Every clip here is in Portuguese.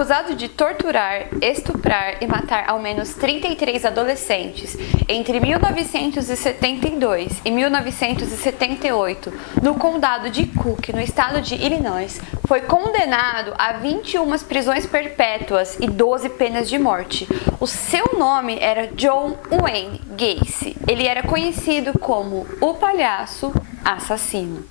acusado de torturar, estuprar e matar ao menos 33 adolescentes entre 1972 e 1978 no condado de Cook, no estado de Illinois, foi condenado a 21 prisões perpétuas e 12 penas de morte. O seu nome era John Wayne Gacy. Ele era conhecido como o palhaço assassino.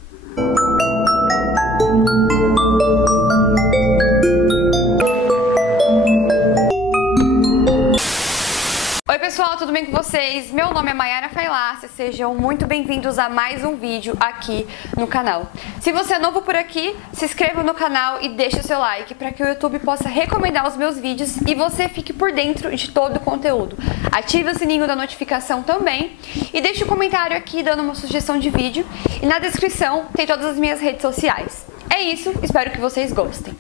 Oi pessoal, tudo bem com vocês? Meu nome é Mayara Failassi, sejam muito bem-vindos a mais um vídeo aqui no canal. Se você é novo por aqui, se inscreva no canal e deixe o seu like para que o YouTube possa recomendar os meus vídeos e você fique por dentro de todo o conteúdo. Ative o sininho da notificação também e deixe um comentário aqui dando uma sugestão de vídeo e na descrição tem todas as minhas redes sociais. É isso, espero que vocês gostem.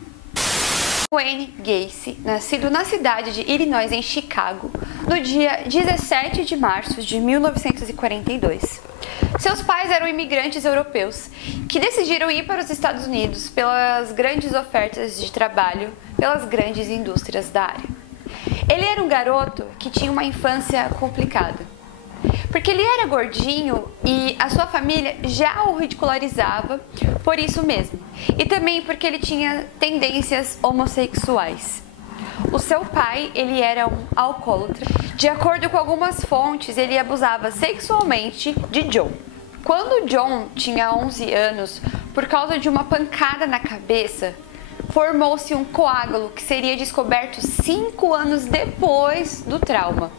Wayne Gacy, nascido na cidade de Illinois, em Chicago, no dia 17 de março de 1942. Seus pais eram imigrantes europeus que decidiram ir para os Estados Unidos pelas grandes ofertas de trabalho, pelas grandes indústrias da área. Ele era um garoto que tinha uma infância complicada, porque ele era gordinho e a sua família já o ridicularizava por isso mesmo, e também porque ele tinha tendências homossexuais. O seu pai, ele era um alcoólatra. De acordo com algumas fontes, ele abusava sexualmente de John. Quando John tinha 11 anos, por causa de uma pancada na cabeça, formou-se um coágulo que seria descoberto 5 anos depois do trauma.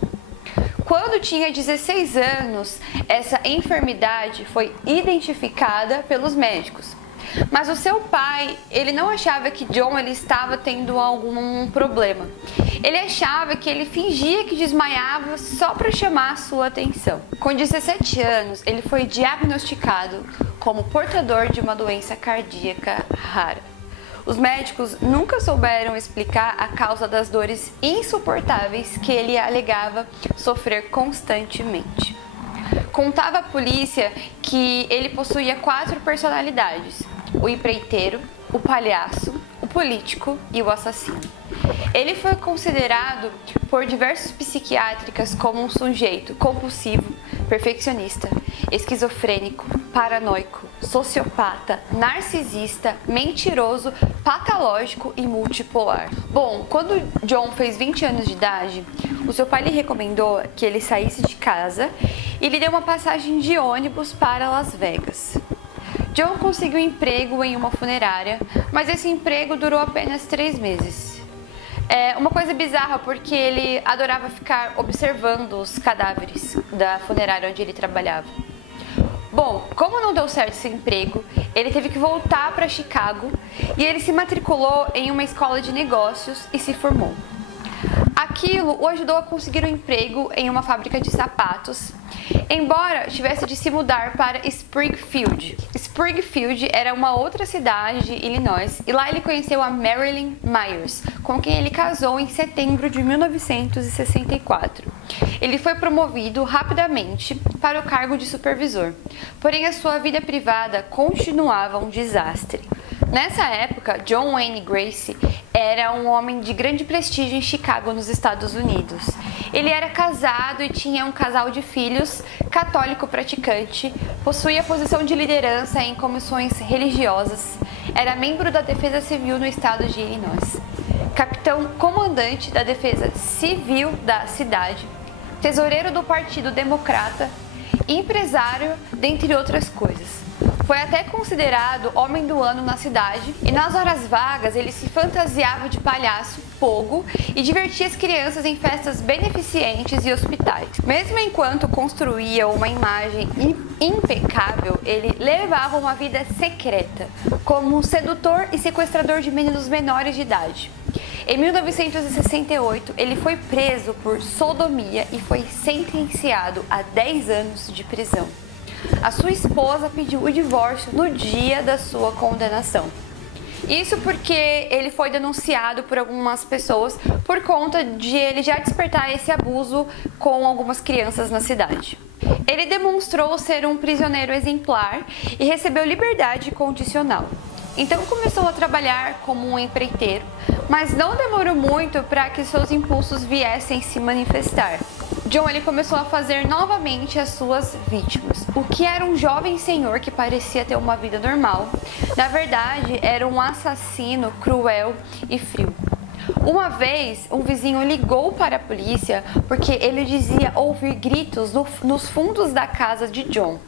Quando tinha 16 anos, essa enfermidade foi identificada pelos médicos. Mas o seu pai, ele não achava que John ele estava tendo algum problema. Ele achava que ele fingia que desmaiava só para chamar a sua atenção. Com 17 anos, ele foi diagnosticado como portador de uma doença cardíaca rara. Os médicos nunca souberam explicar a causa das dores insuportáveis que ele alegava sofrer constantemente. Contava à polícia que ele possuía 4 personalidades: o empreiteiro, o palhaço, o político e o assassino. Ele foi considerado por diversos psiquiátricas como um sujeito compulsivo, perfeccionista, esquizofrênico, paranoico, sociopata, narcisista, mentiroso, patológico e multipolar. Bom, quando John fez 20 anos de idade, o seu pai lhe recomendou que ele saísse de casa e lhe deu uma passagem de ônibus para Las Vegas. John conseguiu um emprego em uma funerária, mas esse emprego durou apenas 3 meses. É uma coisa bizarra porque ele adorava ficar observando os cadáveres da funerária onde ele trabalhava. Bom, como não deu certo esse emprego, ele teve que voltar para Chicago e ele se matriculou em uma escola de negócios e se formou. Aquilo o ajudou a conseguir um emprego em uma fábrica de sapatos, embora tivesse de se mudar para Springfield. Springfield era uma outra cidade de Illinois e lá ele conheceu a Marilyn Myers, com quem ele casou em setembro de 1964. Ele foi promovido rapidamente para o cargo de supervisor, porém a sua vida privada continuava um desastre. Nessa época, John Wayne Gacy era um homem de grande prestígio em Chicago, nos Estados Unidos. Ele era casado e tinha um casal de filhos, católico praticante, possuía posição de liderança em comissões religiosas, era membro da Defesa Civil no estado de Illinois, capitão comandante da Defesa Civil da cidade, tesoureiro do Partido Democrata, empresário, dentre outras coisas. Foi até considerado homem do ano na cidade e nas horas vagas ele se fantasiava de palhaço, pogo e divertia as crianças em festas beneficentes e hospitais. Mesmo enquanto construía uma imagem impecável, ele levava uma vida secreta, como um sedutor e sequestrador de meninos menores de idade. Em 1968, ele foi preso por sodomia e foi sentenciado a 10 anos de prisão. A sua esposa pediu o divórcio no dia da sua condenação. Isso porque ele foi denunciado por algumas pessoas por conta de ele já despertar esse abuso com algumas crianças na cidade. Ele demonstrou ser um prisioneiro exemplar e recebeu liberdade condicional. Então começou a trabalhar como um empreiteiro, mas não demorou muito para que seus impulsos viessem se manifestar. John ele começou a fazer novamente as suas vítimas. O que era um jovem senhor que parecia ter uma vida normal, na verdade era um assassino cruel e frio. Uma vez, um vizinho ligou para a polícia porque ele dizia ouvir gritos nos fundos da casa de John.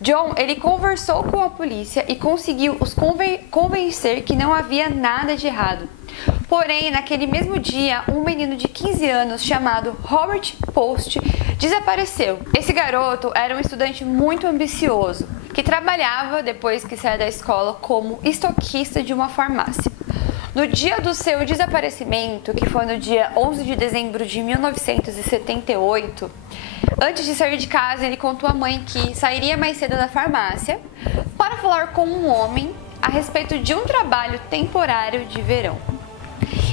John ele conversou com a polícia e conseguiu os convencer que não havia nada de errado. Porém, naquele mesmo dia, um menino de 15 anos chamado Robert Post desapareceu. Esse garoto era um estudante muito ambicioso, que trabalhava, depois que saía da escola, como estoquista de uma farmácia. No dia do seu desaparecimento, que foi no dia 11 de dezembro de 1978, antes de sair de casa, ele contou à mãe que sairia mais cedo da farmácia para falar com um homem a respeito de um trabalho temporário de verão.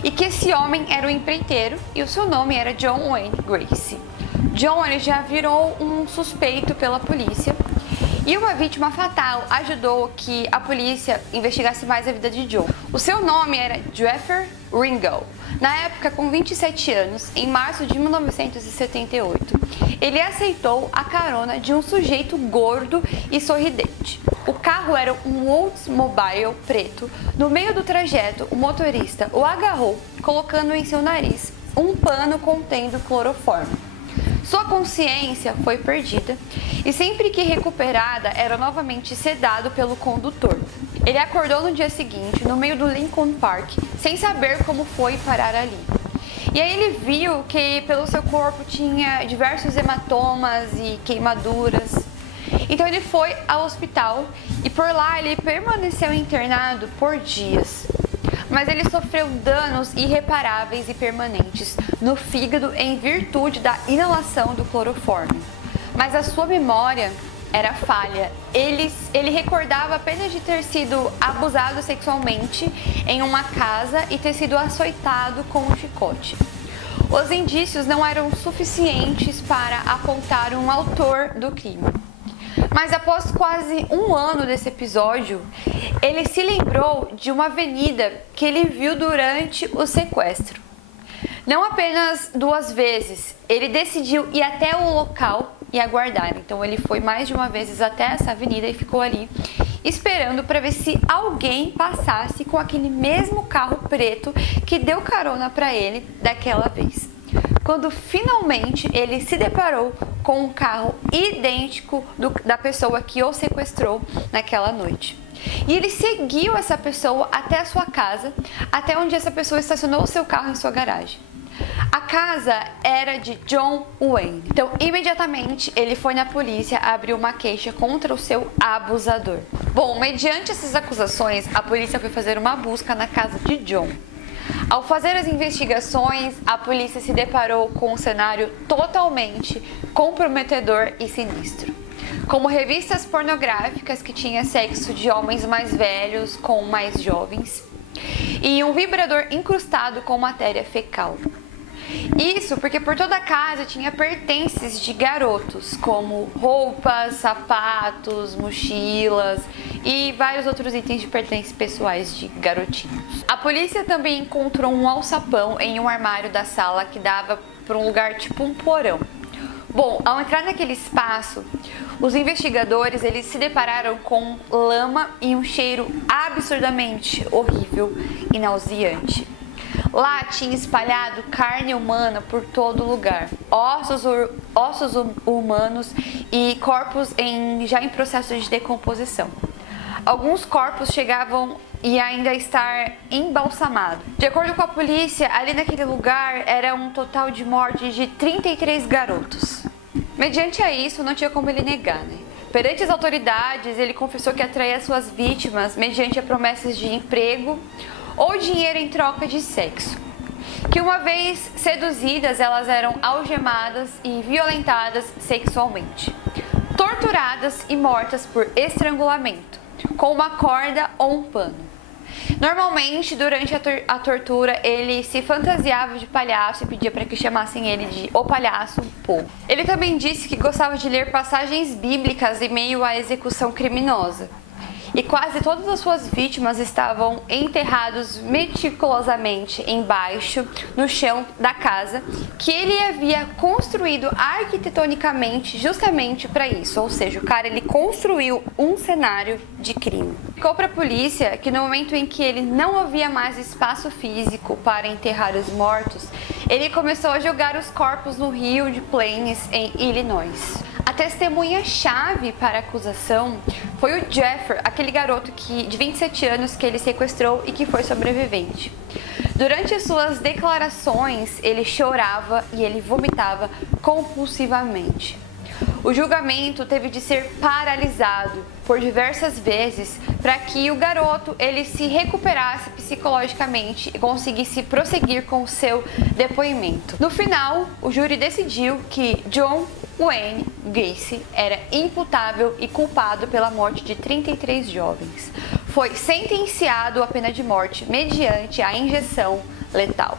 E que esse homem era um empreiteiro e o seu nome era John Wayne Gacy. John ele já virou um suspeito pela polícia e uma vítima fatal ajudou que a polícia investigasse mais a vida de John. O seu nome era Jeffrey Ringel. Na época, com 27 anos, em março de 1978, ele aceitou a carona de um sujeito gordo e sorridente. O carro era um Oldsmobile preto. No meio do trajeto, o motorista o agarrou, colocando em seu nariz um pano contendo cloroformo. Sua consciência foi perdida e sempre que recuperada era novamente sedado pelo condutor. Ele acordou no dia seguinte no meio do Lincoln Park sem saber como foi parar ali. E aí ele viu que pelo seu corpo tinha diversos hematomas e queimaduras. Então ele foi ao hospital e por lá ele permaneceu internado por dias. Mas ele sofreu danos irreparáveis e permanentes no fígado em virtude da inalação do cloroforme. Mas a sua memória era falha. Ele recordava apenas de ter sido abusado sexualmente em uma casa e ter sido açoitado com um chicote. Os indícios não eram suficientes para apontar um autor do crime. Mas após quase um ano desse episódio, ele se lembrou de uma avenida que ele viu durante o sequestro. Não apenas 2 vezes, ele decidiu ir até o local e aguardar. Então ele foi mais de uma vez até essa avenida e ficou ali esperando para ver se alguém passasse com aquele mesmo carro preto que deu carona para ele daquela vez. Quando finalmente ele se deparou com um carro idêntico da pessoa que o sequestrou naquela noite. E ele seguiu essa pessoa até a sua casa, até onde essa pessoa estacionou o seu carro em sua garagem. A casa era de John Wayne. Então, imediatamente, ele foi na polícia abrir uma queixa contra o seu abusador. Bom, mediante essas acusações, a polícia foi fazer uma busca na casa de John. Ao fazer as investigações, a polícia se deparou com um cenário totalmente comprometedor e sinistro. Como revistas pornográficas que tinham sexo de homens mais velhos com mais jovens e um vibrador incrustado com matéria fecal. Isso porque por toda a casa tinha pertences de garotos, como roupas, sapatos, mochilas e vários outros itens de pertences pessoais de garotinhos. A polícia também encontrou um alçapão em um armário da sala que dava para um lugar tipo um porão. Bom, ao entrar naquele espaço, os investigadores eles se depararam com lama e um cheiro absurdamente horrível e nauseante. Lá tinha espalhado carne humana por todo lugar, ossos humanos e corpos já em processo de decomposição. Alguns corpos chegavam e ainda estar embalsamado. De acordo com a polícia, ali naquele lugar era um total de morte de 33 garotos. Mediante a isso, não tinha como ele negar, né? Perante as autoridades, ele confessou que atraía suas vítimas mediante a promessas de emprego ou dinheiro em troca de sexo. Que uma vez seduzidas, elas eram algemadas e violentadas sexualmente, torturadas e mortas por estrangulamento, com uma corda ou um pano. Normalmente, durante a tortura, ele se fantasiava de palhaço e pedia para que chamassem ele de O Palhaço Paul. Ele também disse que gostava de ler passagens bíblicas em meio à execução criminosa. e quase todas as suas vítimas estavam enterrados meticulosamente embaixo, no chão da casa, que ele havia construído arquitetonicamente justamente para isso. Ou seja, o cara ele construiu um cenário de crime. Ficou para a polícia que no momento em que ele não havia mais espaço físico para enterrar os mortos, ele começou a jogar os corpos no rio de Plains, em Illinois. A testemunha-chave para a acusação foi o Jeffrey, aquele garoto de 27 anos que ele sequestrou e que foi sobrevivente. Durante suas declarações, ele chorava e ele vomitava compulsivamente. O julgamento teve de ser paralisado por diversas vezes para que o garoto ele se recuperasse psicologicamente e conseguisse prosseguir com o seu depoimento. No final, o júri decidiu que John Wayne Gacy era imputável e culpado pela morte de 33 jovens. Foi sentenciado à pena de morte mediante a injeção letal.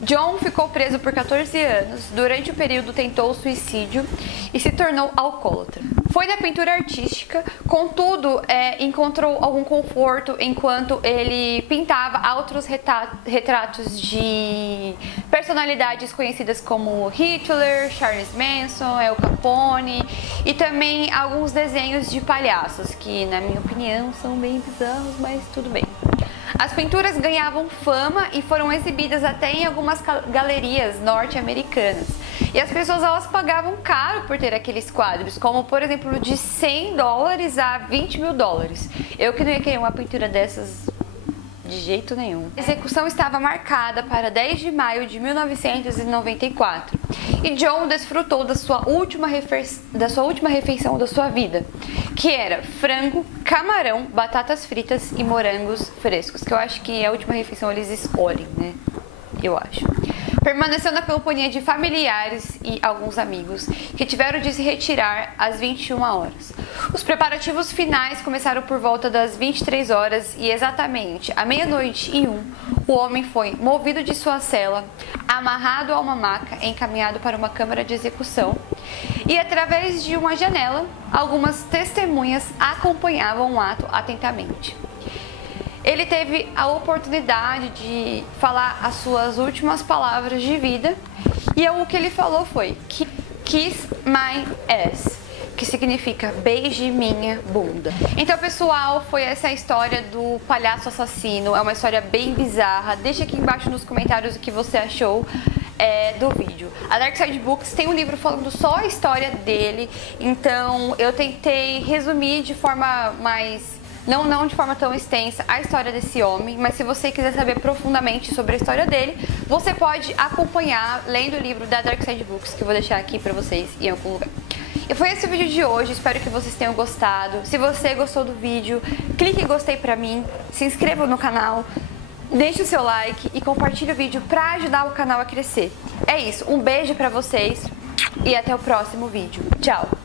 John ficou preso por 14 anos, durante o período tentou suicídio e se tornou alcoólatra. Foi na pintura artística, contudo, encontrou algum conforto enquanto ele pintava outros retratos de personalidades conhecidas como Hitler, Charles Manson, Al Capone e também alguns desenhos de palhaços, que na minha opinião são bem bizarros, mas tudo bem. As pinturas ganhavam fama e foram exibidas até em algumas galerias norte-americanas. E as pessoas elas pagavam caro por ter aqueles quadros, como por exemplo de $100 a $20 mil. Eu que não ia querer uma pintura dessas de jeito nenhum. A execução estava marcada para 10 de maio de 1994 e John desfrutou da sua última refeição da sua vida, que era frango, camarão, batatas fritas e morangos frescos, que eu acho que a última refeição eles escolhem, né? Eu acho. Permaneceu na companhia de familiares e alguns amigos, que tiveram de se retirar às 21 horas. Os preparativos finais começaram por volta das 23 horas e exatamente à 00:01, o homem foi movido de sua cela, amarrado a uma maca e encaminhado para uma câmara de execução. E através de uma janela, algumas testemunhas acompanhavam o ato atentamente. Ele teve a oportunidade de falar as suas últimas palavras de vida e o que ele falou foi "Kiss my ass", que significa beije minha bunda. Então, pessoal, foi essa a história do palhaço assassino. É uma história bem bizarra. Deixa aqui embaixo nos comentários o que você achou do vídeo. A Dark Side Books tem um livro falando só a história dele, então eu tentei resumir de forma mais... Não de forma tão extensa a história desse homem, mas se você quiser saber profundamente sobre a história dele, você pode acompanhar lendo o livro da Dark Side Books, que eu vou deixar aqui pra vocês em algum lugar. E foi esse o vídeo de hoje, espero que vocês tenham gostado. Se você gostou do vídeo, clique em gostei pra mim, se inscreva no canal, deixe o seu like e compartilhe o vídeo pra ajudar o canal a crescer. É isso, um beijo pra vocês e até o próximo vídeo. Tchau!